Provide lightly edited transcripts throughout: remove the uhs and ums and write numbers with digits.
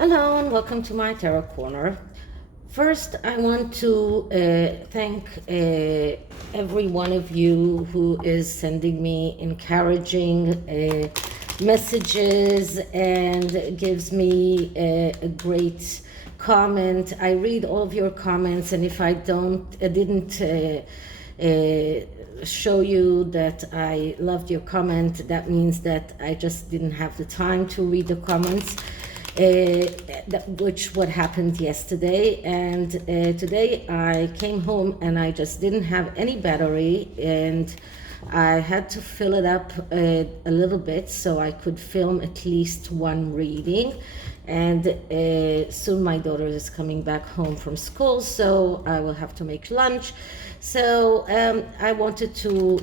Hello and welcome to my Tarot Corner. First, I want to thank every one of you who is sending me encouraging messages and gives me a great comment. I read all of your comments, and if I didn't show you that I loved your comment, that means that I just didn't have the time to read the comments. Which what happened yesterday, and today I came home and I just didn't have any battery, and I had to fill it up a little bit so I could film at least one reading. And soon my daughter is coming back home from school, so I will have to make lunch. So I wanted to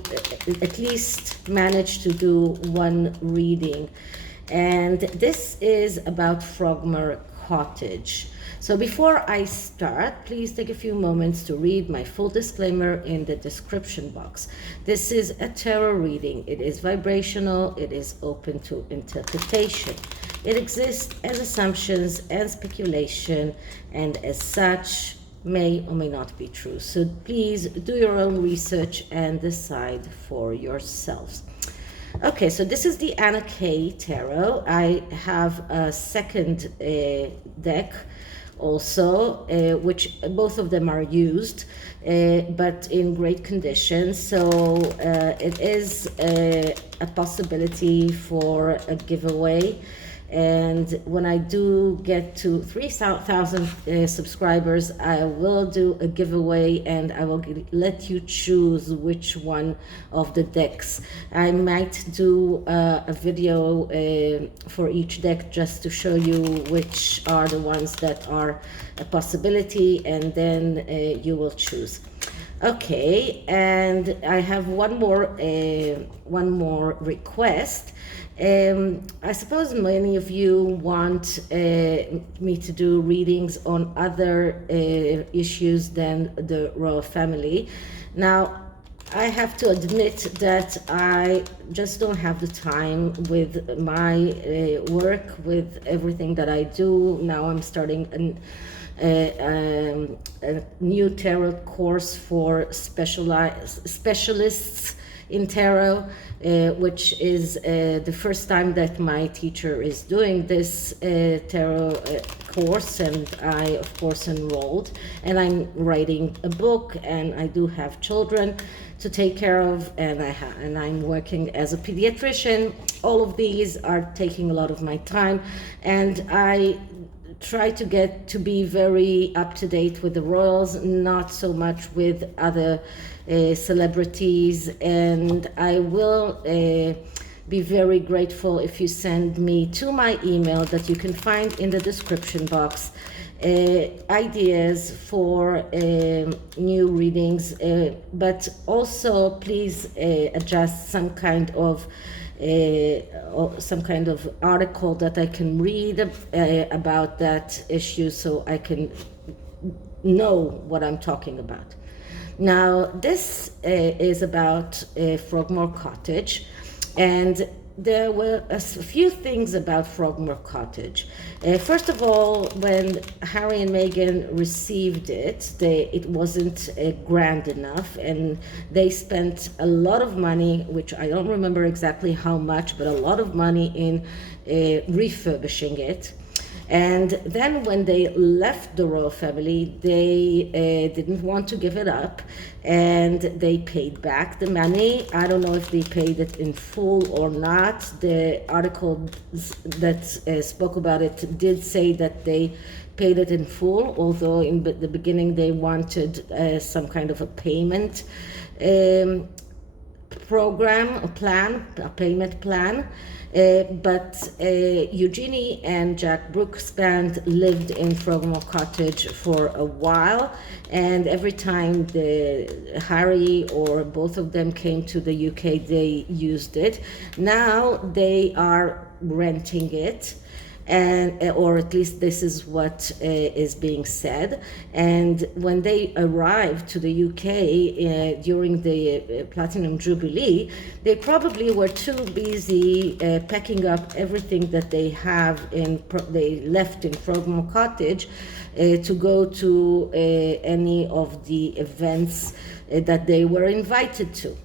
at least manage to do one reading. And this is about Frogmore cottage. So before I start, please take a few moments to read my full disclaimer in the description box. This is a tarot reading. It is vibrational. It is open to interpretation. It exists as assumptions and speculation, and as such may or may not be true. So please do your own research and decide for yourselves. Okay, so this is the Anna K Tarot. I have a second deck also, which both of them are used, but in great condition. So it is a possibility for a giveaway. And when I do get to 3,000 subscribers, I will do a giveaway, and I will let you choose which one of the decks. I might do a video for each deck just to show you which are the ones that are a possibility, and then you will choose. Okay, and I have one more request. I suppose many of you want me to do readings on other issues than the royal family. Now, I have to admit that I just don't have the time with my work, with everything that I do. Now I'm starting a new tarot course for specialists in tarot, which is the first time that my teacher is doing this tarot course, and I of course enrolled, and I'm writing a book, and I do have children to take care of, and I'm working as a pediatrician. All of these are taking a lot of my time, and I try to get to be very up to date with the royals, not so much with other celebrities. And I will be very grateful if you send me to my email that you can find in the description box ideas for new readings, but also please adjust some kind of article that I can read about that issue, so I can know what I'm talking about. Now, this is about Frogmore Cottage, and there were a few things about Frogmore Cottage. First of all, when Harry and Meghan received it, it wasn't grand enough, and they spent a lot of money, which I don't remember exactly how much, but a lot of money in refurbishing it. And then when they left the royal family, they didn't want to give it up, and they paid back the money. I don't know if they paid it in full or not. The article that spoke about it did say that they paid it in full, although in the beginning they wanted some kind of a payment program, a payment plan. But Eugenie and Jack Brooksband lived in Frogmore Cottage for a while, and every time Harry or both of them came to the UK, they used it. Now they are renting it, and or at least this is what is being said. And when they arrived to the UK during the Platinum Jubilee, they probably were too busy packing up everything that they have they left in Frogmore Cottage to go to any of the events that they were invited to.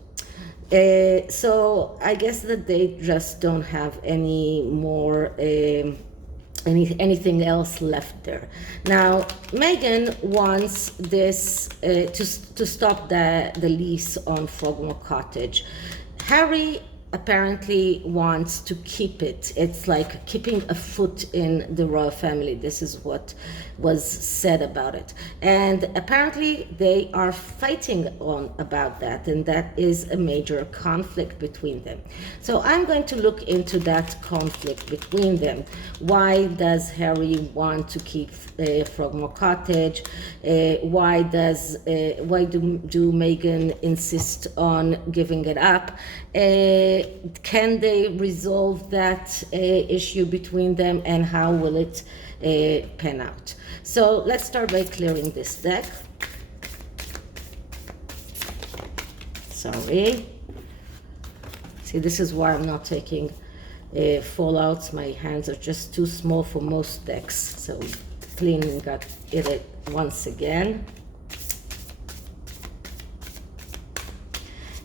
So I guess that they just don't have any more anything else left there. Now, Meghan wants this to stop the lease on Frogmore Cottage. Harry apparently wants to keep it. It's like keeping a foot in the royal family. This is what was said about it. And apparently they are fighting on about that, and that is a major conflict between them. So I'm going to look into that conflict between them. Why does Harry want to keep Frogmore Cottage? Why do Meghan insist on giving it up? Can they resolve that issue between them, and how will it pan out? So let's start by clearing this deck. Sorry. See, this is why I'm not taking fallouts. My hands are just too small for most decks. So cleaning it once again.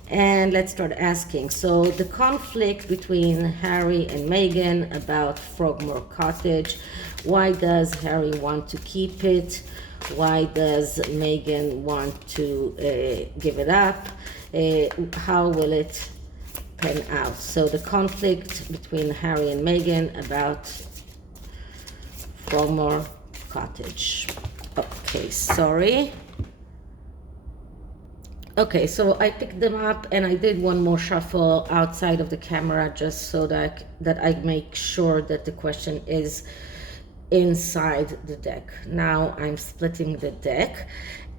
And let's start asking. So the conflict between Harry and Meghan about Frogmore Cottage. Why does Harry want to keep it? Why does Meghan want to give it up? How will it pan out? So the conflict between Harry and Meghan about Frogmore Cottage. Okay, sorry. Okay, so I picked them up and I did one more shuffle outside of the camera just so that I make sure that the question is inside the deck. Now I'm splitting the deck,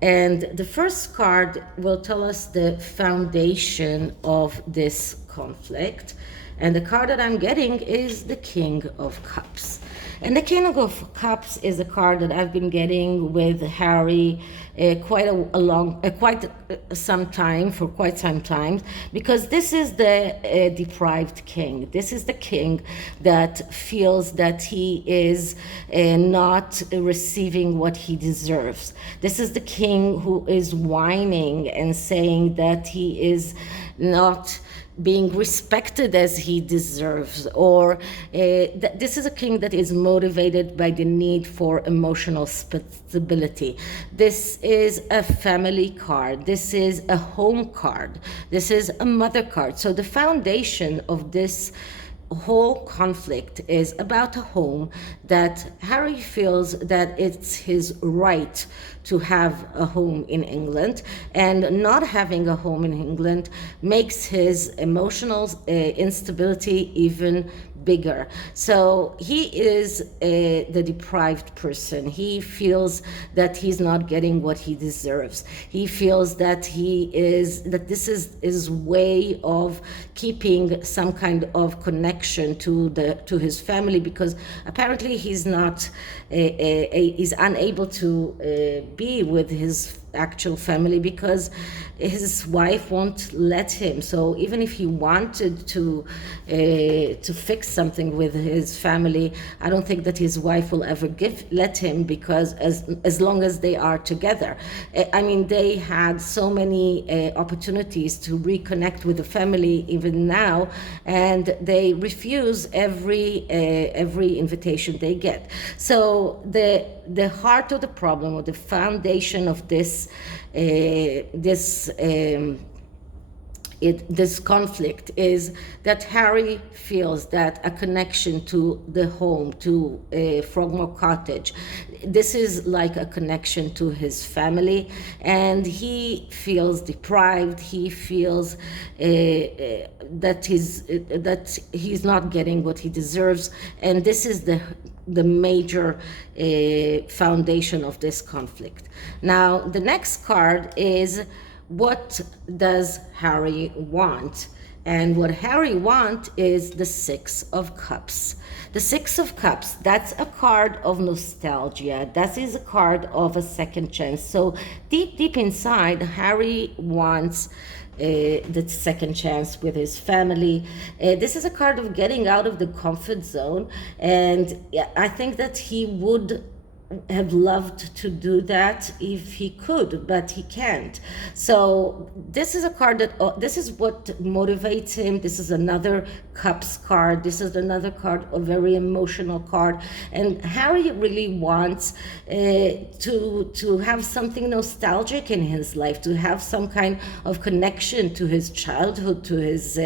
and the first card will tell us the foundation of this conflict. And the card that I'm getting is the King of Cups. And the King of Cups is a card that I've been getting with Harry quite some time, because this is the deprived king. This is the king that feels that he is not receiving what he deserves. This is the king who is whining and saying that he is not being respected as he deserves, or this is a king that is motivated by the need for emotional stability. This is a family card. This is a home card. This is a mother card. So the foundation of this whole conflict is about a home that Harry feels that it's his right to have a home in England, and not having a home in England makes his emotional instability even bigger. So he is the deprived person. He feels that he's not getting what he deserves. He feels that this is his way of keeping some kind of connection to his family, because apparently he's unable to be with his actual family because his wife won't let him. So even if he wanted to fix something with his family, I don't think that his wife will ever let him, because as long as they are together. I mean, they had so many opportunities to reconnect with the family even now, and they refuse every invitation they get. So the heart of the problem, or the foundation of this conflict, is that Harry feels that a connection to the home, to Frogmore Cottage, this is like a connection to his family, and he feels deprived. He feels that he's not getting what he deserves, and this is the major foundation of this conflict. Now, the next card is, what does Harry want? And what Harry wants is the Six of Cups. The Six of Cups, that's a card of nostalgia. That is a card of a second chance. So deep inside, Harry wants the second chance with his family. This is a card of getting out of the comfort zone. And I think that he would have loved to do that if he could, but he can't. So this is a card that this is what motivates him. This is another cups card. This is another card, a very emotional card, and Harry really wants to have something nostalgic in his life, to have some kind of connection to his childhood, to his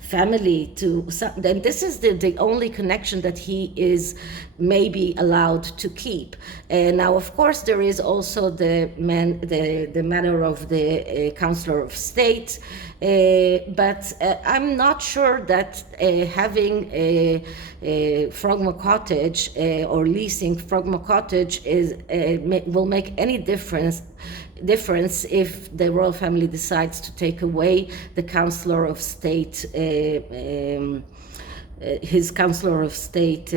family, and this is the only connection that he is maybe allowed to keep. And now, of course, there is also the matter of the Counselor of State, but I'm not sure that having a Frogmore cottage or leasing Frogmore cottage will make any difference if the royal family decides to take away the Counselor of State, his Counselor of State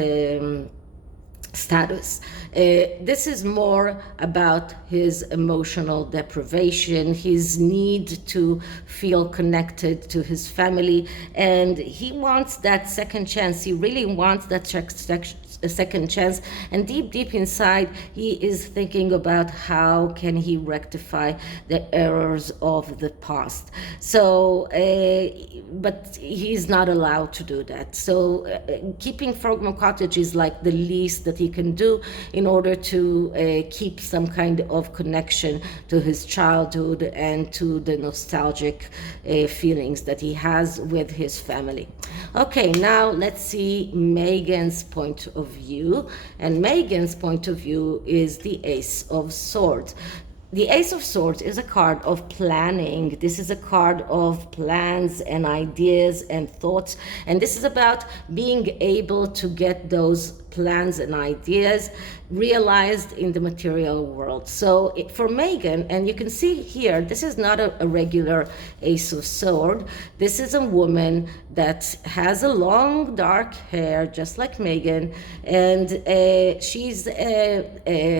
status. This is more about his emotional deprivation, his need to feel connected to his family, and he wants that second chance. He really wants that a second chance, and deep inside he is thinking about how can he rectify the errors of the past. So but he's not allowed to do that. So keeping Frogmore cottage is like the least that he can do in order to keep some kind of connection to his childhood and to the nostalgic feelings that he has with his family. Okay, now let's see Megan's point of view. And Megan's point of view is the Ace of Swords. The Ace of Swords is a card of planning. This is a card of plans and ideas and thoughts. And this is about being able to get those plans and ideas realized in the material world. So for Meghan, and you can see here, this is not a regular Ace of Swords. This is a woman that has a long dark hair, just like Meghan, and she's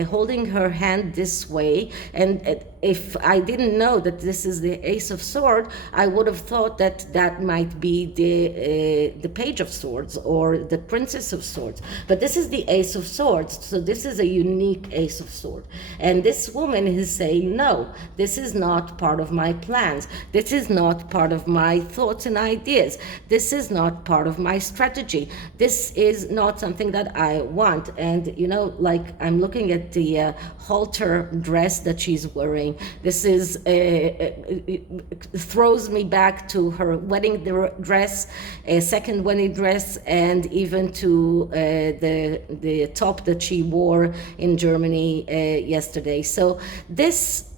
holding her hand this way. And if I didn't know that this is the Ace of Swords, I would have thought that that might be the Page of Swords or the Princess of Swords. But this is the Ace of Swords, so this is a unique Ace of Swords. And this woman is saying, no, this is not part of my plans. This is not part of my thoughts and ideas. This is not part of my strategy. This is not something that I want. And, you know, like I'm looking at the halter dress that she's wearing. This is throws me back to her wedding dress, second wedding dress, and even to the top that she wore in Germany yesterday. So this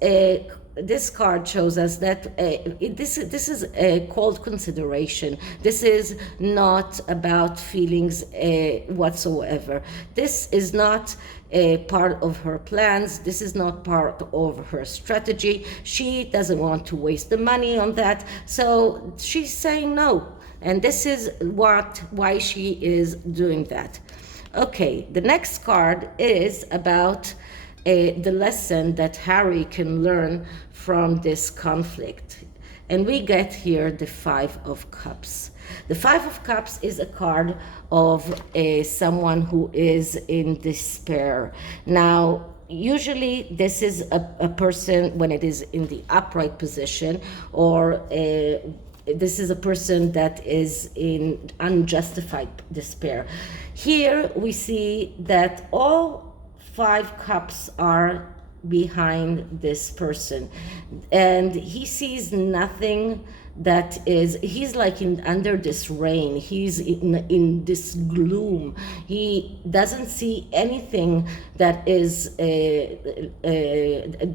card shows us that this is called consideration. This is not about feelings whatsoever. This is not a part of her plans. This is not part of her strategy. She doesn't want to waste the money on that. So she's saying no. And this is why she is doing that. Okay, the next card is about the lesson that Harry can learn from this conflict. And we get here the Five of Cups. The Five of Cups is a card of someone who is in despair. Now, usually this is a person when it is in the upright position, or this is a person that is in unjustified despair. Here we see that all five cups are behind this person, and he sees nothing that is, he's like under this rain, he's in this gloom. He doesn't see anything that is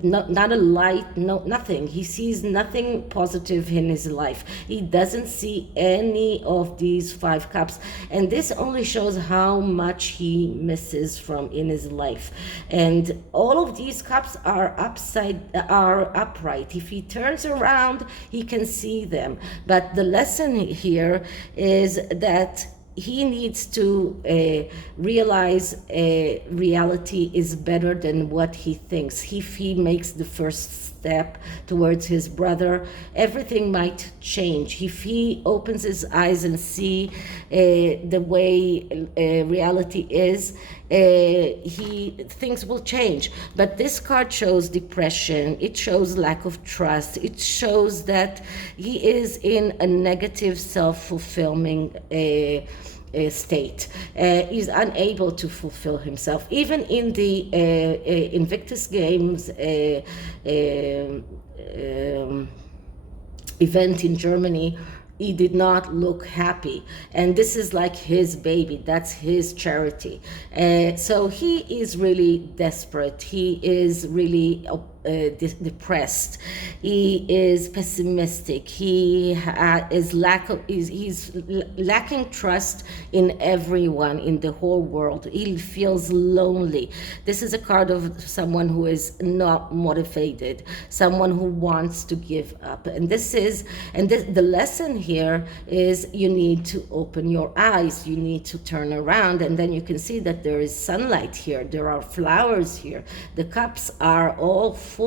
not a light, nothing. He sees nothing positive in his life. He doesn't see any of these five cups, and this only shows how much he misses from in his life. And all of these cups cups are upright. If he turns around, he can see them. But the lesson here is that he needs to realize reality is better than what he thinks. If he makes the first step towards his brother, everything might change. If he opens his eyes and see the way reality is, things will change. But this card shows depression. It shows lack of trust. It shows that he is in a negative, self-fulfilling state. He's unable to fulfill himself. Even in the Invictus Games event in Germany, he did not look happy, and this is like his baby. That's his charity. So he is really desperate. He is really depressed. He is pessimistic. He's lacking trust in everyone in the whole world. He feels lonely. This is a card of someone who is not motivated, someone who wants to give up. And the lesson here is you need to open your eyes. You need to turn around, and then you can see that there is sunlight here. There are flowers here. The cups are all full.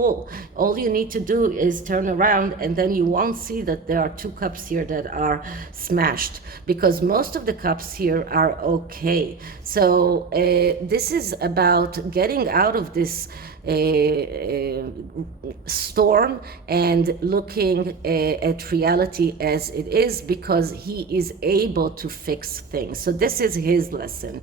All you need to do is turn around, and then you won't see that there are 2 cups here that are smashed, because most of the cups here are okay. So this is about getting out of this storm and looking at reality as it is, because he is able to fix things. So this is his lesson.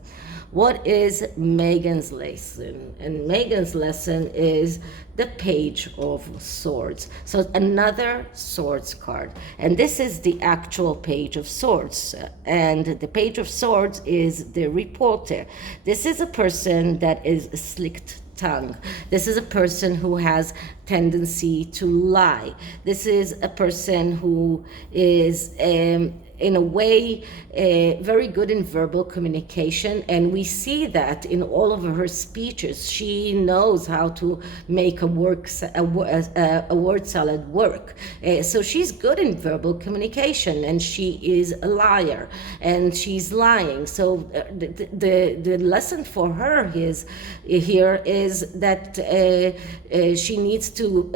What is Megan's lesson? And Megan's lesson is the Page of Swords. So another swords card. And this is the actual Page of Swords. And the Page of Swords is the reporter. This is a person that is slicked tongue. This is a person who has tendency to lie. This is a person who is in a way very good in verbal communication, and we see that in all of her speeches. She knows how to make a word salad work. So she's good in verbal communication, and she is a liar, and she's lying. So the lesson for her here is that she needs to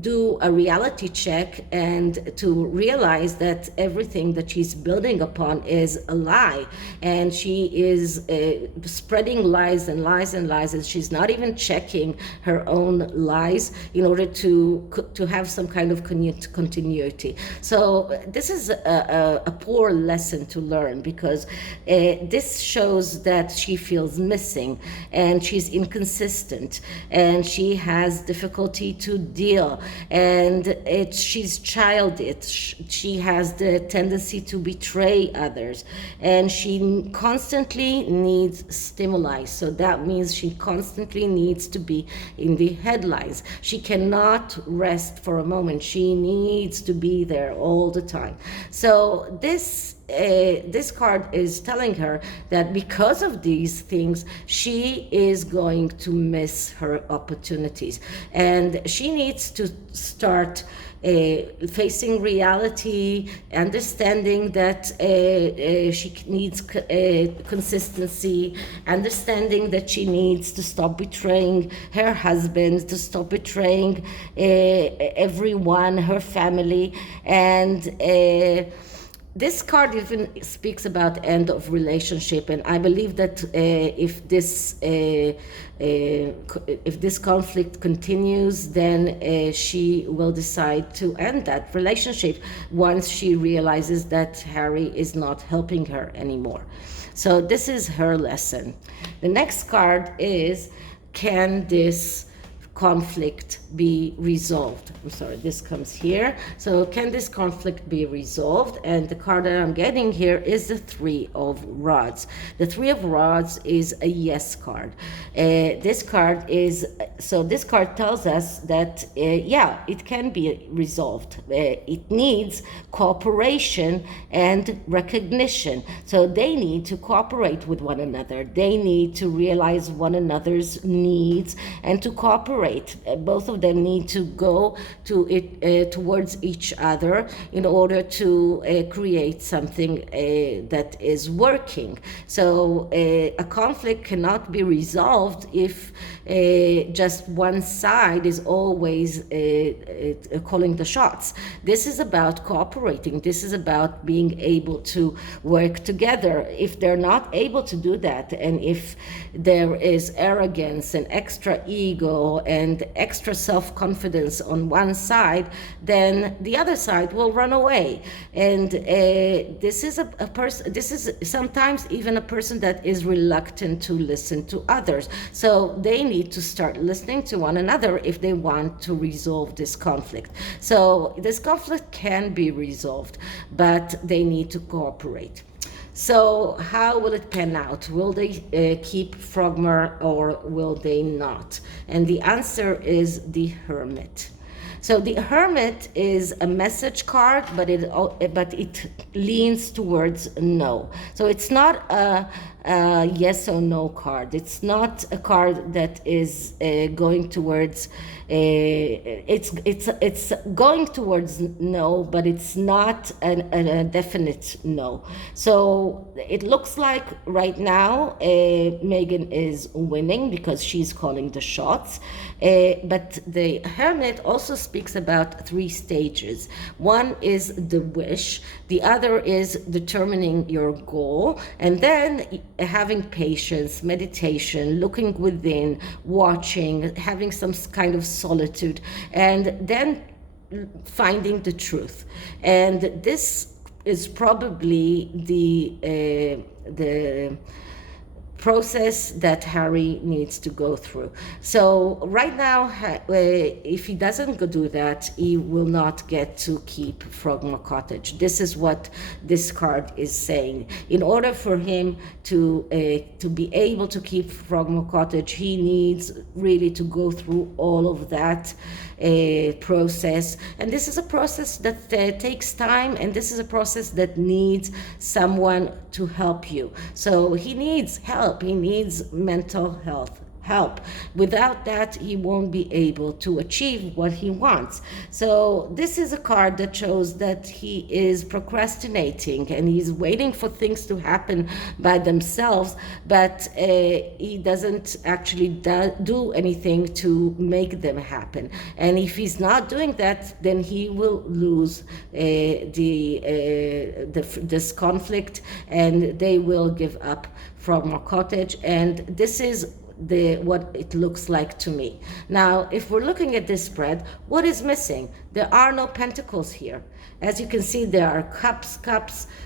do a reality check and to realize that everything that she's building upon is a lie, and she is spreading lies and lies and lies, and she's not even checking her own lies in order to have some kind of continuity. So this is a poor lesson to learn, because this shows that she feels missing, and she's inconsistent, and she has difficulty to deal, and she's childish. She has the tendency to betray others, and she constantly needs stimuli. So that means she constantly needs to be in the headlines. She cannot rest for a moment. She needs to be there all the time. So this card is telling her that because of these things, she is going to miss her opportunities, and she needs to start facing reality, understanding that she needs consistency, understanding that she needs to stop betraying her husband, to stop betraying everyone, her family, and this card even speaks about end of relationship, and I believe that if this conflict continues, then she will decide to end that relationship once she realizes that Harry is not helping her anymore. So this is her lesson. The next card is, can this conflict be resolved? I'm sorry, this comes here. So can this conflict be resolved? And the card that I'm getting here is the Three of Rods. The Three of Rods is a yes card. This card tells us that yeah, it can be resolved. It needs cooperation and recognition. So they need to cooperate with one another. They need to realize one another's needs and to cooperate collaborate. Both of them need to go to it towards each other in order to create something that is working. So a conflict cannot be resolved if just one side is always calling the shots. This is about cooperating. This is about being able to work together. If they're not able to do that, and if there is arrogance and extra ego and extra self-confidence on one side, then the other side will run away. And this is a person, this is sometimes even a person that is reluctant to listen to others. So they need to start listening to one another if they want to resolve this conflict. So this conflict can be resolved, but they need to cooperate. So how will it pan out? Will they keep Frogmore or will they not? And the answer is the Hermit. So the Hermit is a message card, but it leans towards no. So it's not a yes or no card. It's not a card that is going towards. It's going towards no, but it's not a definite no. So it looks like right now Meghan is winning because she's calling the shots. But the Hermit also speaks about 3 stages. One is the wish, the other is determining your goal, and then having patience, meditation, looking within, watching, having some kind of solitude, and then finding the truth. And this is probably the process that Harry needs to go through. So right now, if he doesn't go do that, he will not get to keep Frogmore Cottage. This is what this card is saying. In order for him to be able to keep Frogmore Cottage, he needs really to go through all of that process. And this is a process that takes time, and this is a process that needs someone to help you. So he needs help. He needs mental health help. Without that, he won't be able to achieve what he wants. So this is a card that shows that he is procrastinating and he's waiting for things to happen by themselves, but he doesn't actually do anything to make them happen. And if he's not doing that, then he will lose this conflict, and they will give up Frogmore Cottage. And this is what it looks like to me. Now, if we're looking at this spread, what is missing? There are no pentacles here. As you can see, there are cups,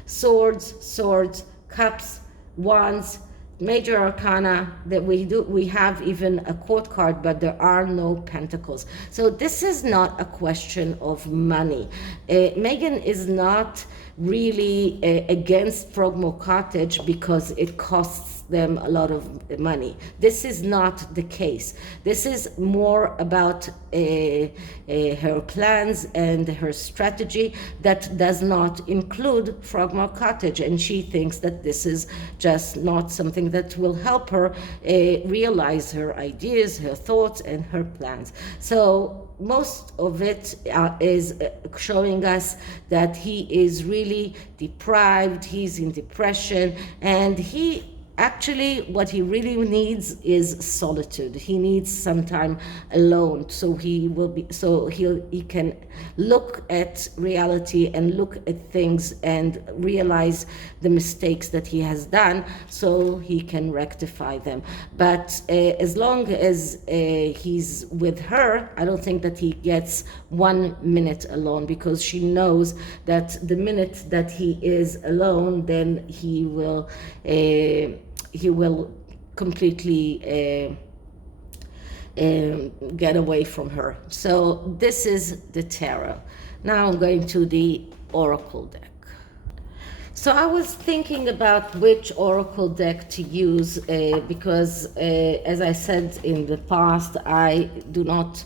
swords, cups, wands, major arcana. That we have even a court card, but there are no pentacles. So this is not a question of money. Meghan is not really against Frogmore Cottage because it costs them a lot of money. This is not the case. This is more about her plans and her strategy that does not include Frogmore Cottage, and she thinks that this is just not something that will help her realize her ideas, her thoughts, and her plans. So most of it is showing us that he is really deprived, he's in depression, and actually, what he really needs is solitude. He needs some time alone, so he can look at reality and look at things and realize the mistakes that he has done, so he can rectify them. But as long as he's with her, I don't think that he gets 1 minute alone, because she knows that the minute that he is alone, then he will completely get away from her. So this is the tarot. Now I'm going to the oracle deck. So I was thinking about which oracle deck to use because as I said in the past, I do not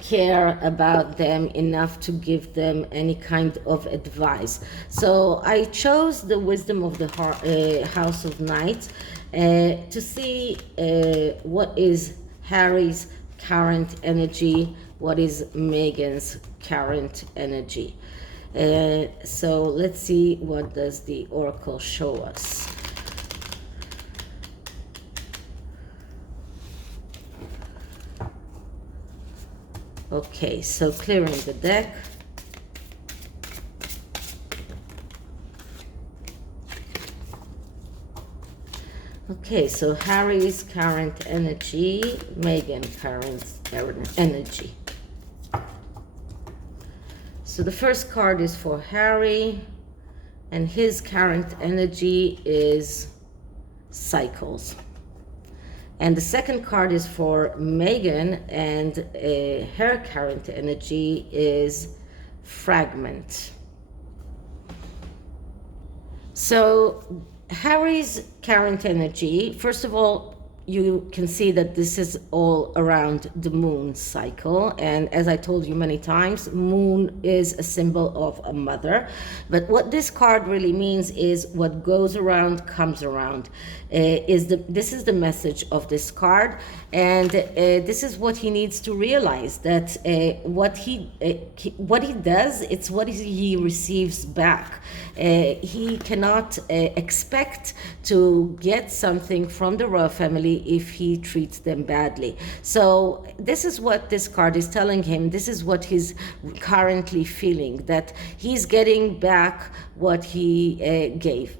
care about them enough to give them any kind of advice. So I chose the Wisdom of the House of Knights to see what is Harry's current energy? What is Megan's current energy? So let's see, what does the oracle show us? Okay, so clearing the deck. Okay, so Harry's current energy, Meghan current energy. So the first card is for Harry, and his current energy is cycles. And the second card is for Meghan, and her current energy is fragment. So Harry's current energy, first of all, you can see that this is all around the moon cycle, and as I told you many times, moon is a symbol of a mother. But what this card really means is what goes around comes around. This is the message of this card, and this is what he needs to realize, that what he does, it's what he receives back. He cannot expect to get something from the royal family if he treats them badly. So this is what this card is telling him. This is what he's currently feeling, that he's getting back what he gave.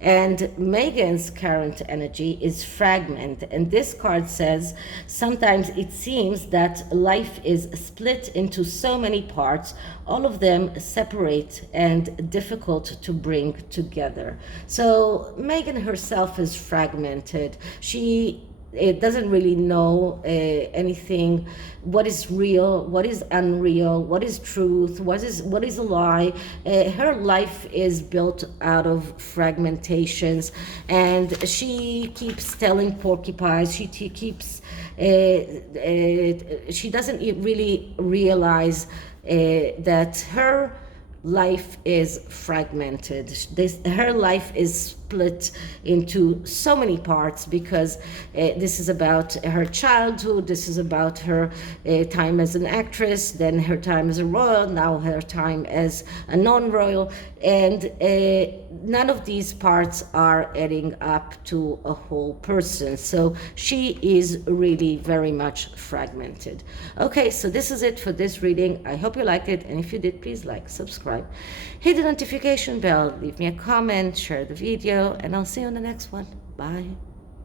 And Meghan's current energy is fragment. And this card says, sometimes it seems that life is split into so many parts, all of them separate and difficult to bring together. So Meghan herself is fragmented. It doesn't really know anything, what is real, what is unreal, what is truth, what is a lie. Her life is built out of fragmentations, and she keeps telling porcupines, she keeps she doesn't really realize that her life is fragmented. Her life is split into so many parts, because this is about her childhood, this is about her time as an actress, then her time as a royal, now her time as a non-royal, and none of these parts are adding up to a whole person. So she is really very much fragmented. Okay, so this is it for this reading. I hope you liked it, and if you did, please like, subscribe, hit the notification bell, leave me a comment, share the video, and I'll see you on the next one. Bye.